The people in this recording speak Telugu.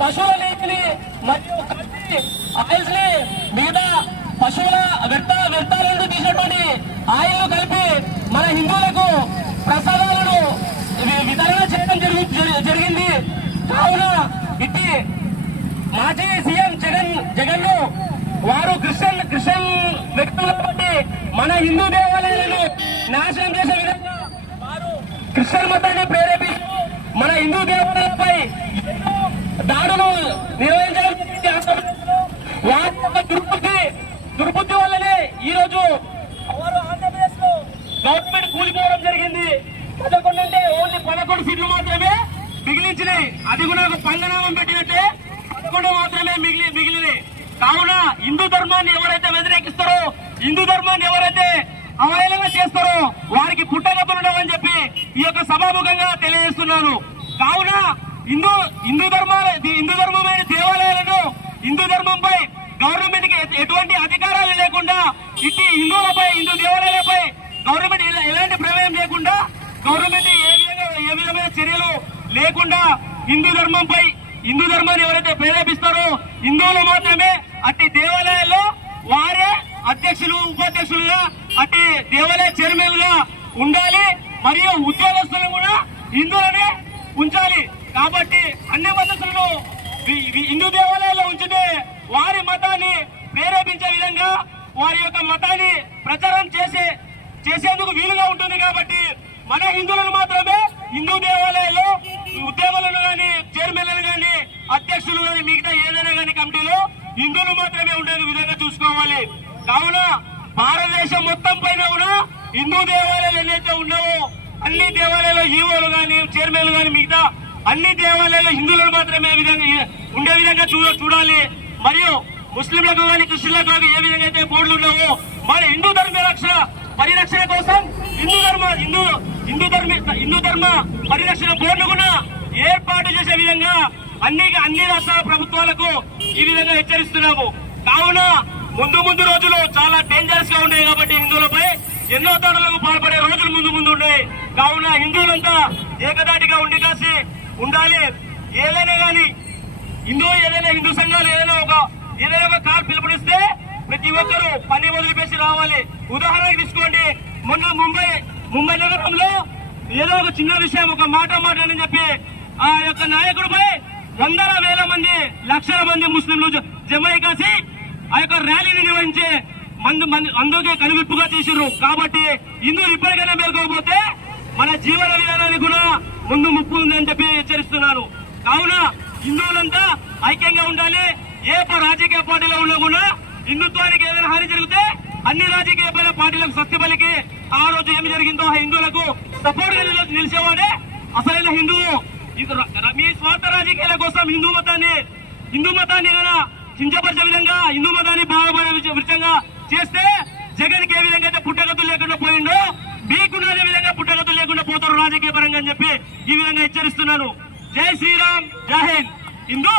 పశువుల నీటిని మరియు ఆయిల్స్ ని మిగతా పశువుల వ్యర్థాల నుండి తీసినటువంటి ఆయిల్ కలిపి మన హిందువులకు ప్రసాదాలను వితరణ చేయడం జరిగింది. కావున ఇట్టి మాజీ సీఎం జగన్ వారు క్రిస్టియన్ వ్యక్తులు కాబట్టి మన హిందూ దేవాలయాలను నాశనం చేసే విధంగా వారు క్రిస్టియన్ మతాన్ని ప్రేరేపిస్తూ మన హిందూ దేవాలయాలపై దాడులు నిర్వహించడం వారి యొక్క దుర్బుద్ధి వల్లనే ఈ రోజు వారు ఆంధ్రప్రదేశ్ లో గవర్నమెంట్ కూలిపోవడం జరిగింది. 11 అంటే ఓన్లీ 11 సీట్లు మాత్రమే మిగిలించినాయి. అది కూడా ఒక పంగనామం పెట్టినట్టే 11 మాత్రమే మిగిలినాయి. కావున హిందూ ధర్మాన్ని ఎవరైతే వ్యతిరేకిస్తారో, హిందూ ధర్మాన్ని ఎవరైతే అవహేళన చేస్తారో వారికి పుట్టగతులుండవని చెప్పి ఈ యొక్క సభాముఖంగా తెలియజేస్తున్నాను. కావున హిందూ ధర్మమైన దేవాలయాలను, హిందూ ధర్మంపై గవర్నమెంట్ కి ఎటువంటి అధికారాలు లేకుండా ఇట్టి హిందువులపై, హిందూ దేవాలయాలపై గవర్నమెంట్ ఎలాంటి ప్రమేయం లేకుండా, గవర్నమెంట్ ఏ విధమైన చర్యలు లేకుండా హిందూ ధర్మాన్ని ఎవరైతే ప్రేరేపిస్తారో హిందువులు మాత్రమే అట్టి దేవాలయాల్లో వారే అధ్యక్షులు, ఉపాధ్యక్షులుగా, అట్టి దేవాలయ చైర్మన్ గా ఉండాలి. మరియు ఉద్యోగస్తులను కూడా హిందువులనే ఉంచాలి. కాబట్టి అన్ని మతస్థులను హిందూ దేవాలయాల్లో ఉంచితే వారి మతాన్ని ప్రేరేపించే విధంగా, వారి యొక్క మతాన్ని ప్రచారం చేసేందుకు వీలుగా ఉంటుంది. కాబట్టి మన హిందువులను మాత్రమే హిందూ దేవాలయాల్లో ఉద్యోగులను గాని, చైర్మన్లను గాని, అధ్యక్షులు గాని, మిగతా ఏదైనా గాని కమిటీలో హిందువులు మాత్రమే ఉండే విధంగా చూసుకోవాలి. కావున భారతదేశం మొత్తం పైన కూడా హిందూ దేవాలయాలు ఏదైతే ఉన్నావో అన్ని దేవాలయాల్లో ఈవోలు గాని, చైర్మన్లు గాని, మిగతా అన్ని దేవాలయాల్లో హిందువులను మాత్రమే ఉండే విధంగా చూడాలి. మరియు ముస్లింలకు కానీ, క్రిస్టియన్లకు కానీ ఏ విధంగా అయితే బోర్డులు ఉన్నావో మన హిందూ పరిరక్షణ కోసం హిందూ ధర్మ పరిరక్షణ బోర్డు కూడా ఏర్పాటు చేసే విధంగా అన్ని రాష్ట్రాల ప్రభుత్వాలకు ఈ విధంగా హెచ్చరిస్తున్నాము. కావున ముందు రోజులు చాలా డేంజరస్ గా ఉన్నాయి. కాబట్టి హిందువులపై ఎన్నో దాడులకు పాల్పడే రోజులు ముందు ఉన్నాయి. కావున హిందువులంతా ఏకదాటిగా ఉండాలి. ఏదైనా గాని హిందూ సంఘాలు ఏదైనా ఒక కాల్ పిలుపునిస్తే ప్రతి ఒక్కరూ పని వదిలిపేసి రావాలి. ఉదాహరణకు తీసుకోండి, మొన్న ముంబై నగరంలో ఏదో ఒక చిన్న విషయం, ఒక మాట అని చెప్పి ఆ యొక్క నాయకుడిపై వందల వేల మంది, లక్షల మంది ముస్లింలు జమైకాసి ఆ యొక్క ర్యాలీని నిర్వహించి అందుకే కనువిప్పుగా చేసిర్రు. కాబట్టి హిందువులు ఇప్పటికైనా మేల్కోకపోతే మన జీవన విధానానికి కూడా ముప్పు ఉందని చెప్పి హెచ్చరిస్తున్నాను. కావున హిందువులంతా ఐక్యంగా ఉండాలి. ఏ రాజకీయ పార్టీలో ఉన్నా కూడా హిందుత్వానికి ఏదైనా హాని జరిగితే అన్ని రాజకీయ పార్టీలకు సత్య పలికి ఆ రోజు ఏమి జరిగిందో హిందువులకు సపోర్ట్ గా నిలిచేవాడే అసలైన హిందువు. మీ స్వార్థ రాజకీయాల కోసం హిందూ మతాన్ని కించపరిచే విధంగా, హిందూ మతాన్ని బాగుపడే విధంగా చేస్తే జగన్ కి ఏ విధంగా అయితే పుట్టగతులు లేకుండా పోయిండో మీకు అదే విధంగా పుట్టగతులు లేకుండా పోతారు రాజకీయ పరంగా అని చెప్పి ఈ విధంగా హెచ్చరిస్తున్నాను. జై శ్రీరామ్, జై హింద్. హిందూ